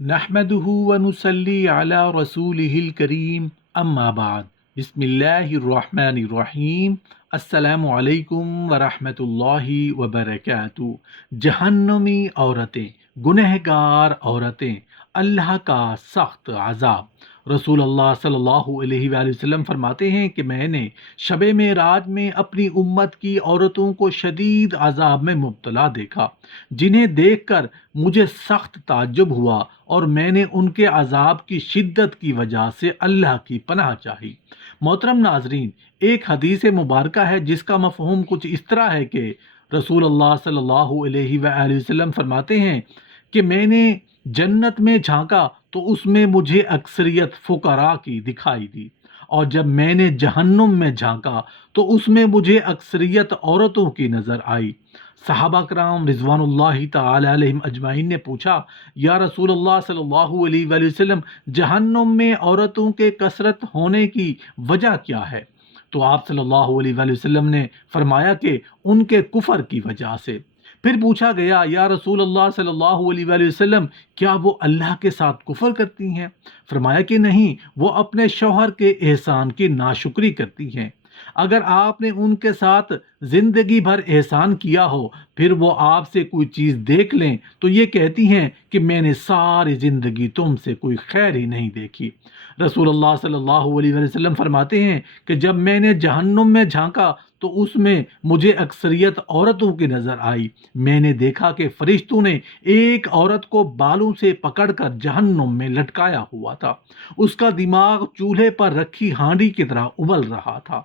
نحمده ونصلي على رسوله الكريم اما بعد بسم اللہ الرحمن الرحیم السلام علیکم ورحمۃ اللہ وبرکاتہ۔ جہنمی عورتیں، گنہگار عورتیں، اللہ کا سخت عذاب۔ رسول اللہ صلی اللہ علیہ وآلہ وسلم فرماتے ہیں کہ میں نے شب معراج میں اپنی امت کی عورتوں کو شدید عذاب میں مبتلا دیکھا، جنہیں دیکھ کر مجھے سخت تعجب ہوا اور میں نے ان کے عذاب کی شدت کی وجہ سے اللہ کی پناہ چاہی۔ محترم ناظرین، ایک حدیث مبارکہ ہے جس کا مفہوم کچھ اس طرح ہے کہ رسول اللہ صلی اللہ علیہ وآلہ وسلم فرماتے ہیں کہ میں نے جنت میں جھانکا تو اس میں مجھے اکثریت فقراء کی دکھائی دی، اور جب میں نے جہنم میں جھانکا تو اس میں مجھے اکثریت عورتوں کی نظر آئی۔ صحابہ کرام رضوان اللہ تعالی علیہم اجمعین نے پوچھا، یا رسول اللہ صلی اللہ علیہ وآلہ وسلم، جہنم میں عورتوں کے کثرت ہونے کی وجہ کیا ہے؟ تو آپ صلی اللہ علیہ وآلہ وسلم نے فرمایا کہ ان کے کفر کی وجہ سے۔ پھر پوچھا گیا، یا رسول اللہ صلی اللہ علیہ وآلہ وسلم، کیا وہ اللہ کے ساتھ کفر کرتی ہیں؟ فرمایا کہ نہیں، وہ اپنے شوہر کے احسان کی ناشکری کرتی ہیں۔ اگر آپ نے ان کے ساتھ زندگی بھر احسان کیا ہو، پھر وہ آپ سے کوئی چیز دیکھ لیں تو یہ کہتی ہیں کہ میں نے ساری زندگی تم سے کوئی خیر ہی نہیں دیکھی۔ رسول اللہ صلی اللہ علیہ وسلم فرماتے ہیں کہ جب میں نے جہنم میں جھانکا تو اس میں مجھے اکثریت عورتوں کی نظر آئی۔ میں نے دیکھا کہ فرشتوں نے ایک عورت کو بالوں سے پکڑ کر جہنم میں لٹکایا ہوا تھا۔ اس کا دماغ چولہے پر رکھی ہانڈی کی طرح ابل رہا تھا۔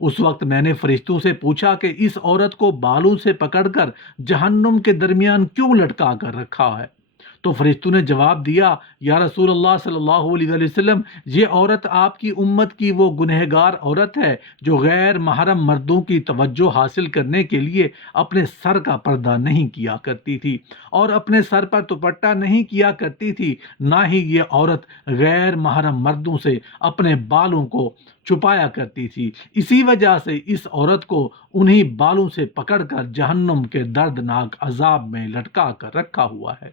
اس وقت میں نے فرشتوں سے پوچھا کہ اس عورت کو بالوں سے پکڑ کر جہنم کے درمیان کیوں لٹکا کر رکھا ہے؟ تو فرشتوں نے جواب دیا، یا رسول اللہ صلی اللہ علیہ وآلہ وسلم، یہ عورت آپ کی امت کی وہ گنہگار عورت ہے جو غیر محرم مردوں کی توجہ حاصل کرنے کے لیے اپنے سر کا پردہ نہیں کیا کرتی تھی اور اپنے سر پر دوپٹہ نہیں کیا کرتی تھی، نہ ہی یہ عورت غیر محرم مردوں سے اپنے بالوں کو چھپایا کرتی تھی۔ اسی وجہ سے اس عورت کو انہی بالوں سے پکڑ کر جہنم کے دردناک عذاب میں لٹکا کر رکھا ہوا ہے۔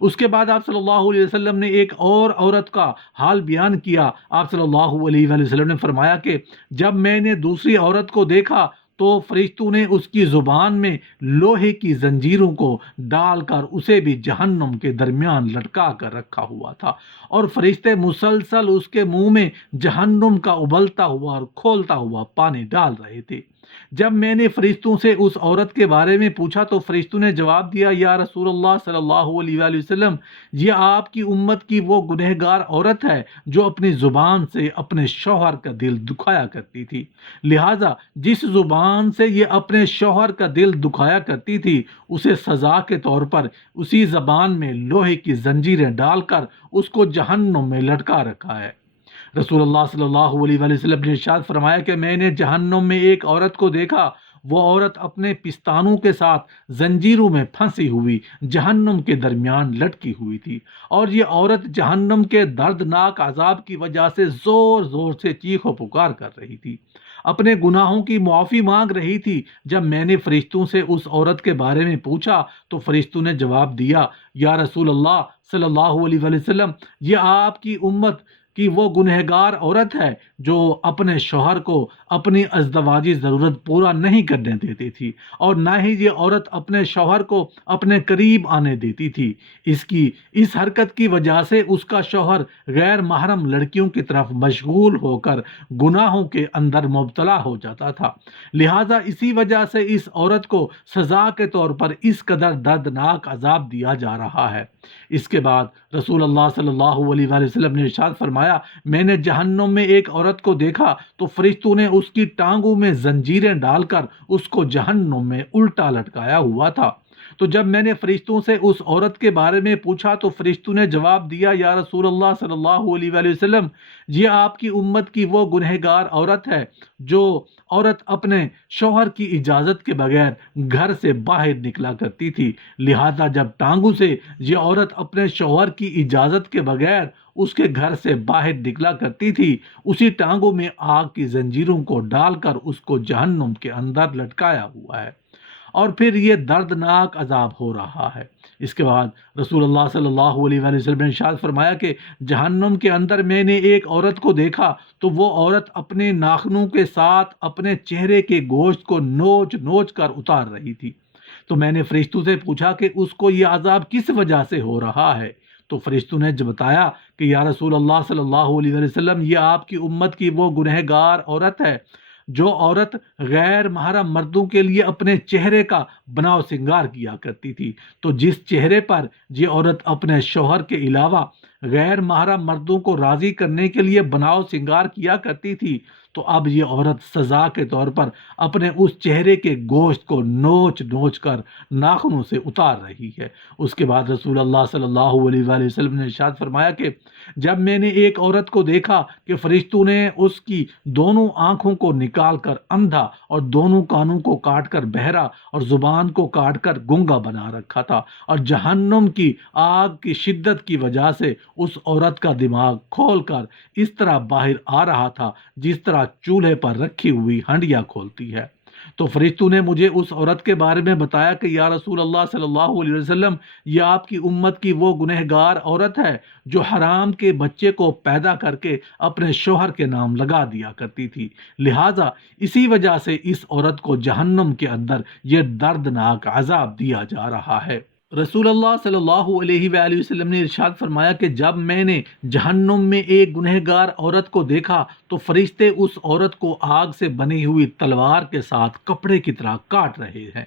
اس کے بعد آپ صلی اللہ علیہ وسلم نے ایک اور عورت کا حال بیان کیا۔ آپ صلی اللہ علیہ وآلہ وسلم نے فرمایا کہ جب میں نے دوسری عورت کو دیکھا تو فرشتوں نے اس کی زبان میں لوہے کی زنجیروں کو ڈال کر اسے بھی جہنم کے درمیان لٹکا کر رکھا ہوا تھا، اور فرشتے مسلسل اس کے منہ میں جہنم کا ابلتا ہوا اور کھولتا ہوا پانی ڈال رہے تھے۔ جب میں نے فرشتوں سے اس عورت کے بارے میں پوچھا تو فرشتوں نے جواب دیا، یا رسول اللہ صلی اللہ علیہ وآلہ وسلم، یہ آپ کی امت کی وہ گنہگار عورت ہے جو اپنی زبان سے اپنے شوہر کا دل دکھایا کرتی تھی، لہٰذا جس زبان سے یہ اپنے شوہر کا دل دکھایا کرتی تھی اسے سزا کے طور پر اسی زبان میں لوہے کی زنجیریں ڈال کر اس کو جہنم میں لٹکا رکھا ہے۔ رسول اللہ صلی اللہ علیہ وآلہ وسلم نے ارشاد فرمایا کہ میں نے جہنم میں ایک عورت کو دیکھا، وہ عورت اپنے پستانوں کے ساتھ زنجیروں میں پھنسی ہوئی جہنم کے درمیان لٹکی ہوئی تھی، اور یہ عورت جہنم کے دردناک عذاب کی وجہ سے زور زور سے چیخ و پکار کر رہی تھی، اپنے گناہوں کی معافی مانگ رہی تھی۔ جب میں نے فرشتوں سے اس عورت کے بارے میں پوچھا تو فرشتوں نے جواب دیا، یا رسول اللہ صلی اللہ علیہ وآلہ وسلم، یہ آپ کی امت کہ وہ گنہگار عورت ہے جو اپنے شوہر کو اپنی ازدواجی ضرورت پورا نہیں کرنے دیتی تھی، اور نہ ہی یہ عورت اپنے شوہر کو اپنے قریب آنے دیتی تھی۔ اس حرکت کی وجہ سے اس کا شوہر غیر محرم لڑکیوں کی طرف مشغول ہو کر گناہوں کے اندر مبتلا ہو جاتا تھا، لہٰذا اسی وجہ سے اس عورت کو سزا کے طور پر اس قدر دردناک عذاب دیا جا رہا ہے۔ اس کے بعد رسول اللہ صلی اللہ علیہ وآلہ وسلم نے ارشاد فرمایا، میں نے جہنم میں ایک عورت کو دیکھا تو فرشتوں نے اس کی ٹانگوں میں زنجیریں ڈال کر اس کو جہنم میں الٹا لٹکایا ہوا تھا۔ تو جب میں نے فرشتوں سے اس عورت کے بارے میں پوچھا تو فرشتوں نے جواب دیا، یا رسول اللہ صلی اللہ علیہ وآلہ وسلم، یہ آپ کی امت کی وہ گنہگار عورت ہے جو عورت اپنے شوہر کی اجازت کے بغیر گھر سے باہر نکلا کرتی تھی، لہذا جب ٹانگوں سے یہ عورت اپنے شوہر کی اجازت کے بغیر اس کے گھر سے باہر نکلا کرتی تھی، اسی ٹانگوں میں آگ کی زنجیروں کو ڈال کر اس کو جہنم کے اندر لٹکایا ہوا ہے۔ اور پھر یہ دردناک عذاب ہو رہا ہے۔ اس کے بعد رسول اللہ صلی اللہ علیہ وآلہ وسلم نے ارشاد فرمایا کہ جہنم کے اندر میں نے ایک عورت کو دیکھا تو وہ عورت اپنے ناخنوں کے ساتھ اپنے چہرے کے گوشت کو نوچ نوچ کر اتار رہی تھی۔ تو میں نے فرشتوں سے پوچھا کہ اس کو یہ عذاب کس وجہ سے ہو رہا ہے؟ تو فرشتوں نے بتایا کہ یا رسول اللہ صلی اللہ علیہ وآلہ وسلم، یہ آپ کی امت کی وہ گنہگار عورت ہے جو عورت غیر محرم مردوں کے لیے اپنے چہرے کا بناؤ سنگار کیا کرتی تھی۔ تو جس چہرے پر یہ عورت اپنے شوہر کے علاوہ غیر محرم مردوں کو راضی کرنے کے لیے بناؤ سنگار کیا کرتی تھی، تو اب یہ عورت سزا کے طور پر اپنے اس چہرے کے گوشت کو نوچ نوچ کر ناخنوں سے اتار رہی ہے۔ اس کے بعد رسول اللہ صلی اللہ علیہ وآلہ وسلم نے ارشاد فرمایا کہ جب میں نے ایک عورت کو دیکھا کہ فرشتوں نے اس کی دونوں آنکھوں کو نکال کر اندھا اور دونوں کانوں کو کاٹ کر بہرا اور زبان کو کاٹ کر گونگا بنا رکھا تھا، اور جہنم کی آگ کی شدت کی وجہ سے اس عورت کا دماغ کھول کر اس طرح باہر آ رہا تھا جس طرح چولہے پر رکھی ہوئی ہنڈیاں کھولتی ہے۔ تو فرشتوں نے مجھے اس عورت کے بارے میں بتایا کہ یا رسول اللہ صلی اللہ علیہ وسلم، یہ آپ کی امت کی وہ گنہگار عورت ہے جو حرام کے بچے کو پیدا کر کے اپنے شوہر کے نام لگا دیا کرتی تھی، لہٰذا اسی وجہ سے اس عورت کو جہنم کے اندر یہ دردناک عذاب دیا جا رہا ہے۔ رسول اللہ صلی اللہ علیہ وآلہ وسلم نے ارشاد فرمایا کہ جب میں نے جہنم میں ایک گنہگار عورت کو دیکھا تو فرشتے اس عورت کو آگ سے بنی ہوئی تلوار کے ساتھ کپڑے کی طرح کاٹ رہے ہیں۔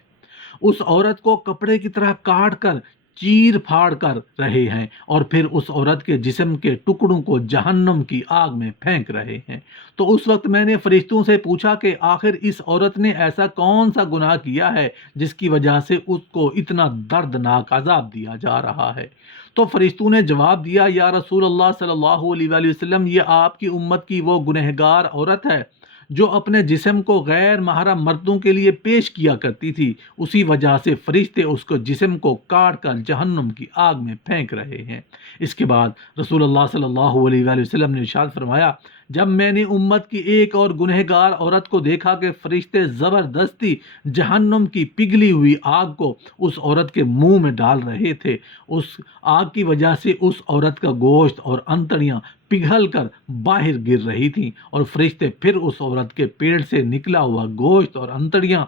اس عورت کو کپڑے کی طرح کاٹ کر چیر پھاڑ کر رہے ہیں اور پھر اس عورت کے جسم کے ٹکڑوں کو جہنم کی آگ میں پھینک رہے ہیں۔ تو اس وقت میں نے فرشتوں سے پوچھا کہ آخر اس عورت نے ایسا کون سا گناہ کیا ہے جس کی وجہ سے اس کو اتنا دردناک عذاب دیا جا رہا ہے؟ تو فرشتوں نے جواب دیا، یا رسول اللہ صلی اللہ علیہ وآلہ وسلم، یہ آپ کی امت کی وہ گنہگار عورت ہے جو اپنے جسم کو غیر محرم مردوں کے لیے پیش کیا کرتی تھی، اسی وجہ سے فرشتے اس کو جسم کو کاٹ کر جہنم کی آگ میں پھینک رہے ہیں۔ اس کے بعد رسول اللہ صلی اللہ علیہ وآلہ وسلم نے ارشاد فرمایا، جب میں نے امت کی ایک اور گنہگار عورت کو دیکھا کہ فرشتے زبردستی جہنم کی پگھلی ہوئی آگ کو اس عورت کے منہ میں ڈال رہے تھے، اس آگ کی وجہ سے اس عورت کا گوشت اور انتڑیاں پگھل کر باہر گر رہی تھیں، اور فرشتے پھر اس عورت کے پیٹ سے نکلا ہوا گوشت اور انتڑیاں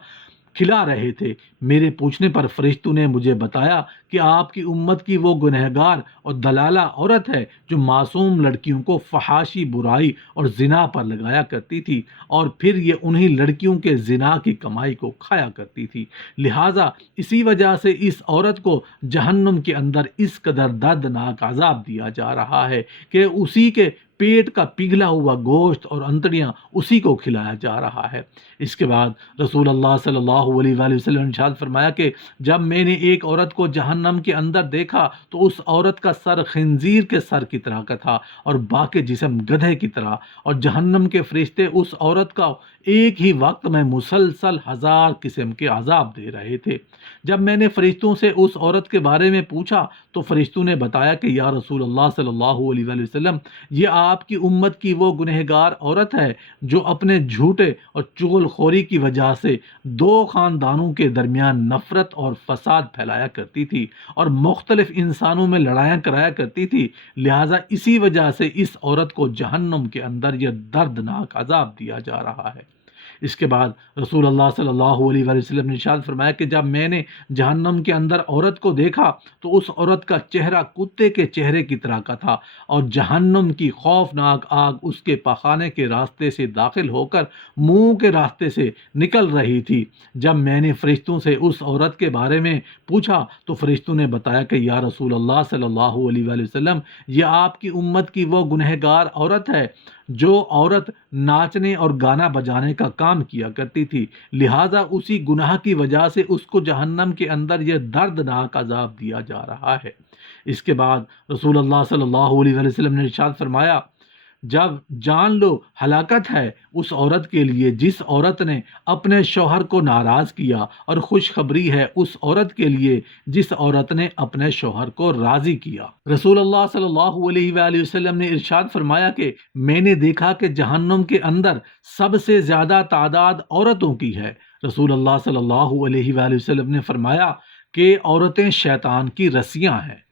کھلا رہے تھے۔ میرے پوچھنے پر فرشتوں نے مجھے بتایا کہ آپ کی امت کی وہ گنہگار اور دلالہ عورت ہے جو معصوم لڑکیوں کو فحاشی برائی اور زنا پر لگایا کرتی تھی اور پھر یہ انہی لڑکیوں کے زنا کی کمائی کو کھایا کرتی تھی، لہٰذا اسی وجہ سے اس عورت کو جہنم کے اندر اس قدر دردناک عذاب دیا جا رہا ہے کہ اسی کے پیٹ کا پگھلا ہوا گوشت اور انتڑیاں اسی کو کھلایا جا رہا ہے۔ اس کے بعد رسول اللہ صلی اللہ علیہ وآلہ وسلم نے ارشاد فرمایا کہ جب میں نے ایک عورت کو جہنم کے اندر دیکھا تو اس عورت کا سر خنزیر کے سر کی طرح کا تھا اور باقی جسم گدھے کی طرح، اور جہنم کے فرشتے اس عورت کا ایک ہی وقت میں مسلسل 1000 قسم کے عذاب دے رہے تھے۔ جب میں نے فرشتوں سے اس عورت کے بارے میں پوچھا تو فرشتوں نے بتایا کہ یا رسول اللہ صلی اللہ علیہ وآلہ وسلم، یہ آپ کی امت کی وہ گنہگار عورت ہے جو اپنے جھوٹے اور چغل خوری کی وجہ سے 2 خاندانوں کے درمیان نفرت اور فساد پھیلایا کرتی تھی اور مختلف انسانوں میں لڑائیاں کرایا کرتی تھی، لہٰذا اسی وجہ سے اس عورت کو جہنم کے اندر یہ دردناک عذاب دیا جا رہا ہے۔ اس کے بعد رسول اللہ صلی اللہ علیہ وآلہ وسلم نے ارشاد فرمایا کہ جب میں نے جہنم کے اندر عورت کو دیکھا تو اس عورت کا چہرہ کتے کے چہرے کی طرح کا تھا اور جہنم کی خوفناک آگ اس کے پخانے کے راستے سے داخل ہو کر منہ کے راستے سے نکل رہی تھی۔ جب میں نے فرشتوں سے اس عورت کے بارے میں پوچھا تو فرشتوں نے بتایا کہ یا رسول اللہ صلی اللہ علیہ وآلہ وسلم، یہ آپ کی امت کی وہ گنہگار عورت ہے جو عورت ناچنے اور گانا بجانے کا کام کیا کرتی تھی، لہٰذا اسی گناہ کی وجہ سے اس کو جہنم کے اندر یہ دردناک عذاب دیا جا رہا ہے۔ اس کے بعد رسول اللہ صلی اللہ علیہ وسلم نے ارشاد فرمایا، جب جان لو ہلاکت ہے اس عورت کے لیے جس عورت نے اپنے شوہر کو ناراض کیا، اور خوشخبری ہے اس عورت کے لیے جس عورت نے اپنے شوہر کو راضی کیا۔ رسول اللہ صلی اللہ علیہ وآلہ وسلم نے ارشاد فرمایا کہ میں نے دیکھا کہ جہنم کے اندر سب سے زیادہ تعداد عورتوں کی ہے۔ رسول اللہ صلی اللہ علیہ وآلہ وسلم نے فرمایا کہ عورتیں شیطان کی رسیاں ہیں۔